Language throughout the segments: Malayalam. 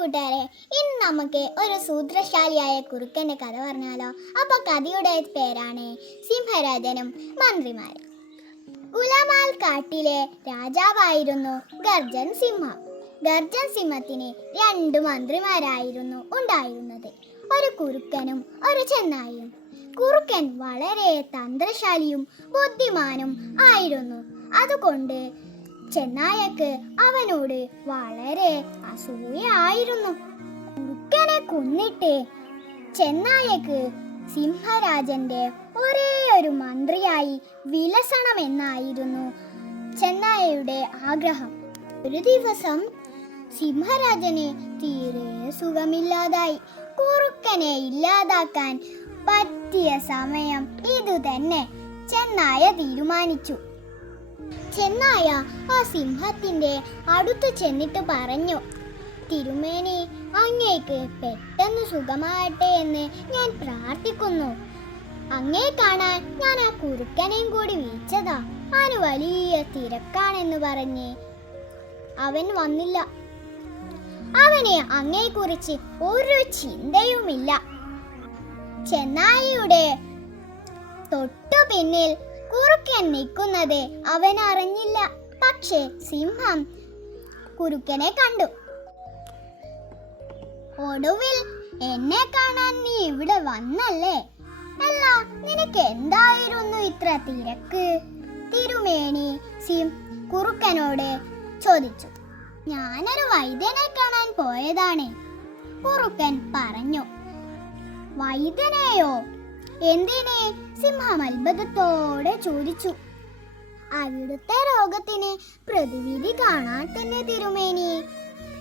കൂട്ടുകാരെ, ഇന്ന് നമുക്ക് ഒരു സൂത്രശാലിയായ കുറുക്കന്റെ കഥ പറഞ്ഞാലോ. അപ്പൊ കഥയുടെ പേരാണ് സിംഹരാജനും മന്ത്രിമാരും. കുലമാൽ കാട്ടിലെ രാജാവായിരുന്നു ഗർജൻ സിംഹം. ഗർജൻ സിംഹത്തിന് 2 മന്ത്രിമാരായിരുന്നു ഉണ്ടായിരുന്നത്, ഒരു കുറുക്കനും ഒരു ചെന്നായും. കുറുക്കൻ വളരെ തന്ത്രശാലിയും ബുദ്ധിമാനും ആയിരുന്നു. അതുകൊണ്ട് ചെന്നായക്ക് അവനോട് വളരെ അസൂയയായിരുന്നു. കുറുക്കനെ കൊന്നിട്ട് ചെന്നായക്ക് സിംഹരാജന്റെ ഒരേ ഒരു മന്ത്രിയായി വിലസണമെന്നായിരുന്നു ചെന്നായയുടെ ആഗ്രഹം. ഒരു ദിവസം സിംഹരാജന് തീരെ സുഖമില്ലാതായി. കുറുക്കനെ ഇല്ലാതാക്കാൻ പറ്റിയ സമയം ഇതുതന്നെ ചെന്നായ തീരുമാനിച്ചു. ചെന്നായ ആ സിംഹത്തിന്റെ അടുത്ത് ചെന്നിട്ട് പറഞ്ഞു, തിരുമേനി, അങ്ങേക്ക് പെട്ടെന്ന് സുഖമാകട്ടെ എന്ന് ഞാൻ പ്രാർത്ഥിക്കുന്നു. അങ്ങേ കാണാൻ ഞാൻ ആ കുറുക്കനെയും കൂടി വിളിച്ചതാ. അവന് വലിയ തിരക്കാണെന്ന് പറഞ്ഞ് അവൻ വന്നില്ല. അവന് അങ്ങയെക്കുറിച്ച് ഒരു ചിന്തയുമില്ല. ചെന്നായിയുടെ തൊട്ടു പിന്നിൽ കുറുക്കൻ നിൽക്കുന്നത് അവൻ അറിഞ്ഞില്ല. പക്ഷേ സിംഹം കുറുക്കനെ കണ്ടു. ഒടുവിൽ എന്നെ കാണാൻ നീ ഇവിടെ വന്നല്ലേ? അല്ല, നിനക്ക് എന്തായിരുന്നു ഇത്ര തിരക്ക്? തിരുമേനി കുറുക്കനോട് ചോദിച്ചു. ഞാനൊരു വൈദ്യനെ കാണാൻ പോയതാണ്, കുറുക്കൻ പറഞ്ഞു. വൈദ്യനെയോ? എന്തിനെ? സിംഹം അത്ഭുതത്തോടെ ചോദിച്ചു. അവിടുത്തെ രോഗത്തിന് പ്രതിവിധി കാണാൻ തന്നെ തിരുമേനി,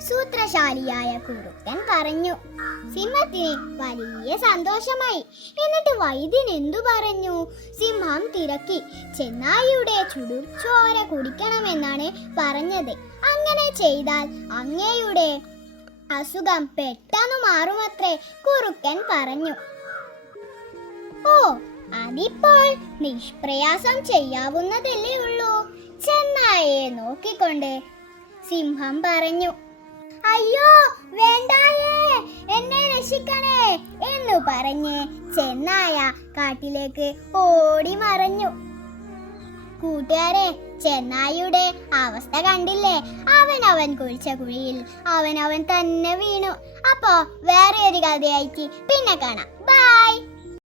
സൂത്രശാലിയായ കുറുക്കൻ പറഞ്ഞു. സിംഹത്തിന് വലിയ സന്തോഷമായി. എന്നിട്ട് വൈദ്യൻ എന്തു പറഞ്ഞു? സിംഹം തിരക്കി ചെന്നായിയുടെ ചുടുചോര കുടിക്കണമെന്നാണ് പറഞ്ഞത്. അങ്ങനെ ചെയ്താൽ അങ്ങയുടെ അസുഖം പെട്ടെന്ന് മാറുമത്രേ, കുറുക്കൻ പറഞ്ഞു. ഓ, അതിപ്പോൾ നിഷ്പ്രയാസം ചെയ്യാവുന്നതല്ലേ ഉള്ളൂ, ചെന്നായെ നോക്കിക്കൊണ്ട് സിംഹം പറഞ്ഞു. അയ്യോ വേണ്ടായേ, എന്നെ രക്ഷിക്കണേ എന്നു പറഞ്ഞ് ചെന്നായ കാട്ടിലേക്ക് ഓടി മറഞ്ഞു. കൂട്ടുകാരെ, ചെന്നായിയുടെ അവസ്ഥ കണ്ടില്ലേ? അവൻ കുഴിച്ച കുഴിയിൽ അവൻ തന്നെ വീണു. അപ്പോ വേറെ ഒരു കഥയായിട്ട് പിന്നെ കാണാം. ബൈ.